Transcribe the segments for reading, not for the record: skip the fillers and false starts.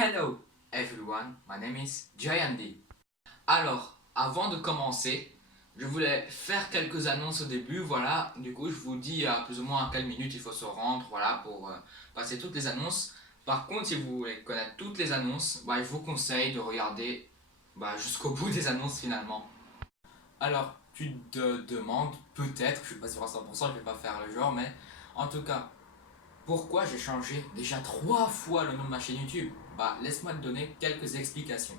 Hello everyone, my name is Jayandi. Alors, avant de commencer, je voulais faire quelques annonces au début, voilà. Du coup, je vous dis à plus ou moins à quelle minute il faut se rendre, voilà, pour passer toutes les annonces. Par contre, si vous voulez connaître toutes les annonces, je vous conseille de regarder jusqu'au bout des annonces finalement. Alors, tu te demandes peut-être, je suis pas sûr à 100%, je vais pas faire le genre, mais en tout cas, pourquoi j'ai changé déjà 3 fois le nom de ma chaîne YouTube? Laisse-moi te donner quelques explications.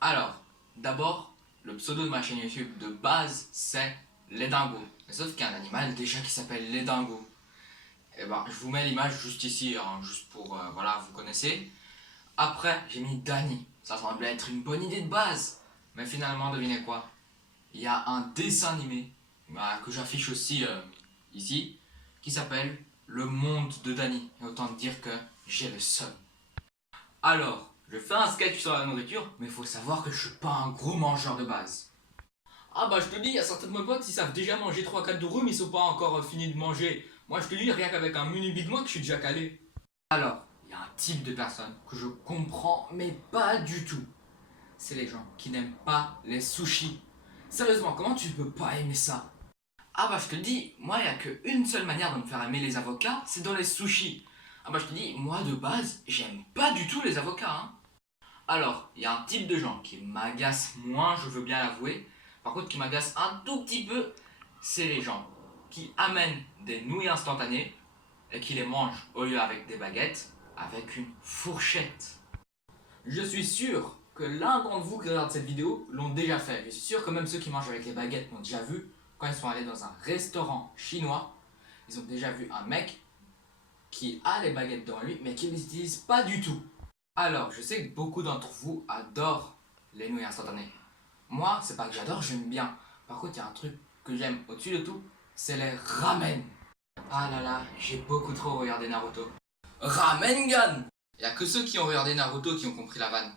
Alors, d'abord, le pseudo de ma chaîne YouTube de base, c'est les dingos. Sauf qu'il y a un animal déjà qui s'appelle les dingos. Et je vous mets l'image juste ici, hein, juste pour, voilà, vous connaissez. Après, j'ai mis Danny. Ça semblait être une bonne idée de base. Mais finalement, devinez quoi? Il y a un dessin animé, que j'affiche aussi ici, qui s'appelle Le Monde de Danny. Et autant te dire que j'ai le seum. Alors, je fais un sketch sur la nourriture, mais il faut savoir que je suis pas un gros mangeur de base. Je te dis, il y a certains de mes potes, ils savent déjà manger 3-4 durum, ils sont pas encore finis de manger. Moi je te dis, rien qu'avec un menu Big Mac, je suis déjà calé. Alors, il y a un type de personne que je comprends, mais pas du tout. C'est les gens qui n'aiment pas les sushis. Sérieusement, comment tu peux pas aimer ça? Je te dis, moi il n'y a qu'une seule manière de me faire aimer les avocats, c'est dans les sushis. Je te dis, moi de base, j'aime pas du tout les avocats, hein. Alors, il y a un type de gens qui m'agace moins, je veux bien l'avouer. Par contre, qui m'agace un tout petit peu, c'est les gens qui amènent des nouilles instantanées et qui les mangent au lieu avec des baguettes, avec une fourchette. Je suis sûr que l'un d'entre vous qui regarde cette vidéo l'ont déjà fait. Je suis sûr que même ceux qui mangent avec les baguettes l'ont déjà vu. Quand ils sont allés dans un restaurant chinois, ils ont déjà vu un mec qui a les baguettes devant lui, mais qui ne les utilise pas du tout. Alors, je sais que beaucoup d'entre vous adorent les nouilles instantanées. Moi, c'est pas que j'adore, j'aime bien. Par contre, il y a un truc que j'aime au-dessus de tout, c'est les ramen. Ah là là, j'ai beaucoup trop regardé Naruto. Ramen Gun! Il y a que ceux qui ont regardé Naruto qui ont compris la vanne.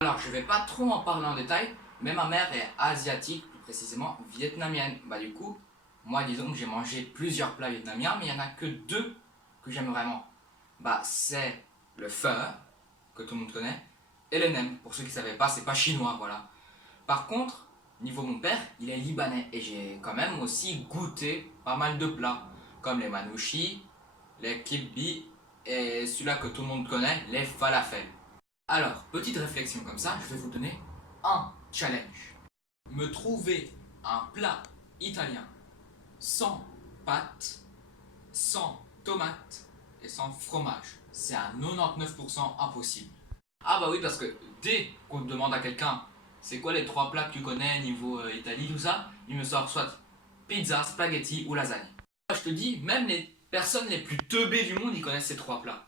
Alors, je vais pas trop en parler en détail, mais ma mère est asiatique, plus précisément vietnamienne. Du coup, moi, disons que j'ai mangé plusieurs plats vietnamiens, mais il y en a que deux que j'aime vraiment. C'est le pho, que tout le monde connaît, et le nem. Pour ceux qui ne savaient pas, c'est pas chinois, voilà. Par contre, niveau mon père, il est libanais, et j'ai quand même aussi goûté pas mal de plats, comme les manouchis, les kibbi, et celui-là que tout le monde connaît, les falafels. Alors, petite réflexion comme ça, je vais vous donner un challenge. Me trouver un plat italien sans pâtes, sans tomates et sans fromage. C'est à 99% impossible. Oui, parce que dès qu'on demande à quelqu'un c'est quoi les 3 plats que tu connais niveau Italie, tout ça, il me sort soit pizza, spaghetti ou lasagne. Je te dis, même les personnes les plus teubées du monde, ils connaissent ces 3 plats.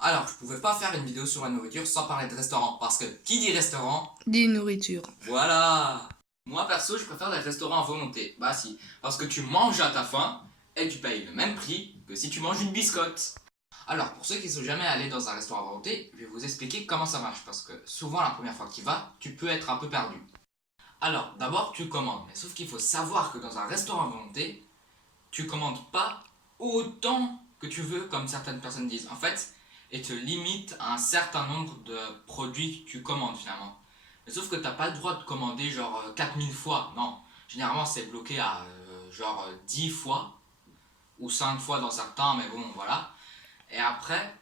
Alors, je pouvais pas faire une vidéo sur la nourriture sans parler de restaurant, parce que qui dit restaurant dit nourriture. Voilà. Moi perso, je préfère les restaurants à volonté. Si, parce que tu manges à ta faim et tu payes le même prix que si tu manges une biscotte. Alors, pour ceux qui ne sont jamais allés dans un restaurant à volonté, je vais vous expliquer comment ça marche, parce que souvent la première fois que tu y vas, tu peux être un peu perdu. Alors, d'abord, tu commandes, mais sauf qu'il faut savoir que dans un restaurant à volonté, tu commandes pas autant que tu veux, comme certaines personnes disent. En fait, ils te limitent à un certain nombre de produits que tu commandes finalement. Mais sauf que tu n'as pas le droit de commander genre 4000 fois, non. Généralement, c'est bloqué à 10 fois, ou 5 fois dans certains, mais bon, voilà. Et après,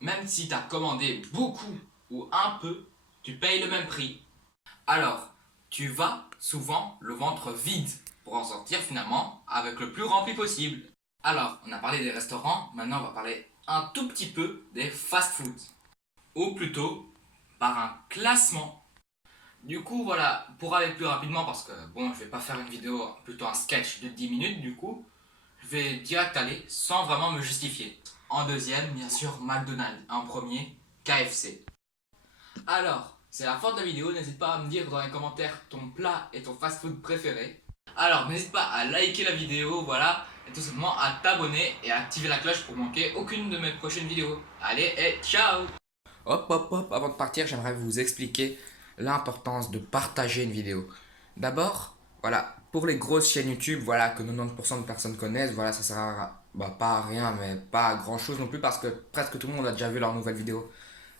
même si tu as commandé beaucoup ou un peu, tu payes le même prix. Alors, tu vas souvent le ventre vide pour en sortir finalement avec le plus rempli possible. Alors, on a parlé des restaurants, maintenant on va parler un tout petit peu des fast-foods. Ou plutôt, par un classement. Du coup, voilà, pour aller plus rapidement, parce que bon, je vais pas faire une vidéo, plutôt un sketch de 10 minutes du coup, je vais direct aller sans vraiment me justifier. En deuxième, bien sûr, McDonald's. En premier, KFC. Alors, c'est la fin de la vidéo. N'hésite pas à me dire dans les commentaires ton plat et ton fast-food préféré. Alors, n'hésite pas à liker la vidéo, voilà, et tout simplement à t'abonner et à activer la cloche pour manquer aucune de mes prochaines vidéos. Allez, et ciao! Hop, hop, hop, avant de partir, j'aimerais vous expliquer l'importance de partager une vidéo. D'abord, voilà, pour les grosses chaînes YouTube, voilà, que 90% de personnes connaissent, voilà, ça sert à, pas à rien, mais pas à grand chose non plus parce que presque tout le monde a déjà vu leur nouvelle vidéo.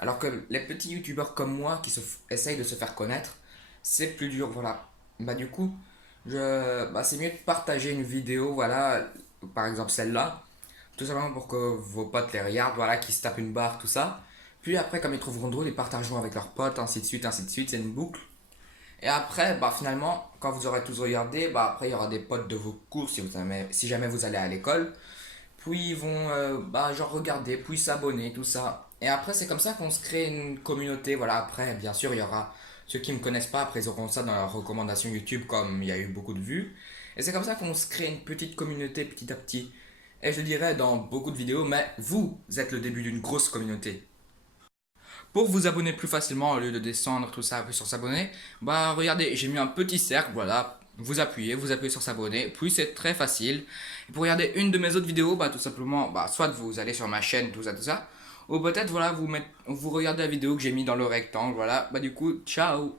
Alors que les petits youtubeurs comme moi essayent de se faire connaître, c'est plus dur, voilà. Bah du coup, c'est mieux de partager une vidéo, voilà, par exemple celle-là, tout simplement pour que vos potes les regardent, voilà, qui se tapent une barre, tout ça. Puis après, comme ils trouveront drôle, ils partageront avec leurs potes, ainsi de suite, c'est une boucle. Et après, bah finalement, quand vous aurez tous regardé, bah après, il y aura des potes de vos cours si jamais vous allez à l'école. Puis ils vont, genre regarder, puis s'abonner, tout ça. Et après, c'est comme ça qu'on se crée une communauté. Voilà, après, bien sûr, il y aura ceux qui ne me connaissent pas, après, ils auront ça dans leurs recommandations YouTube, comme il y a eu beaucoup de vues. Et c'est comme ça qu'on se crée une petite communauté petit à petit. Et je dirais dans beaucoup de vidéos, mais vous êtes le début d'une grosse communauté. Pour vous abonner plus facilement, au lieu de descendre tout ça, appuyer sur s'abonner, bah regardez, j'ai mis un petit cercle, voilà, vous appuyez sur s'abonner, puis c'est très facile. Et pour regarder une de mes autres vidéos, bah tout simplement, bah soit vous allez sur ma chaîne, tout ça, ou peut-être voilà, vous regardez la vidéo que j'ai mis dans le rectangle, voilà, bah du coup, ciao.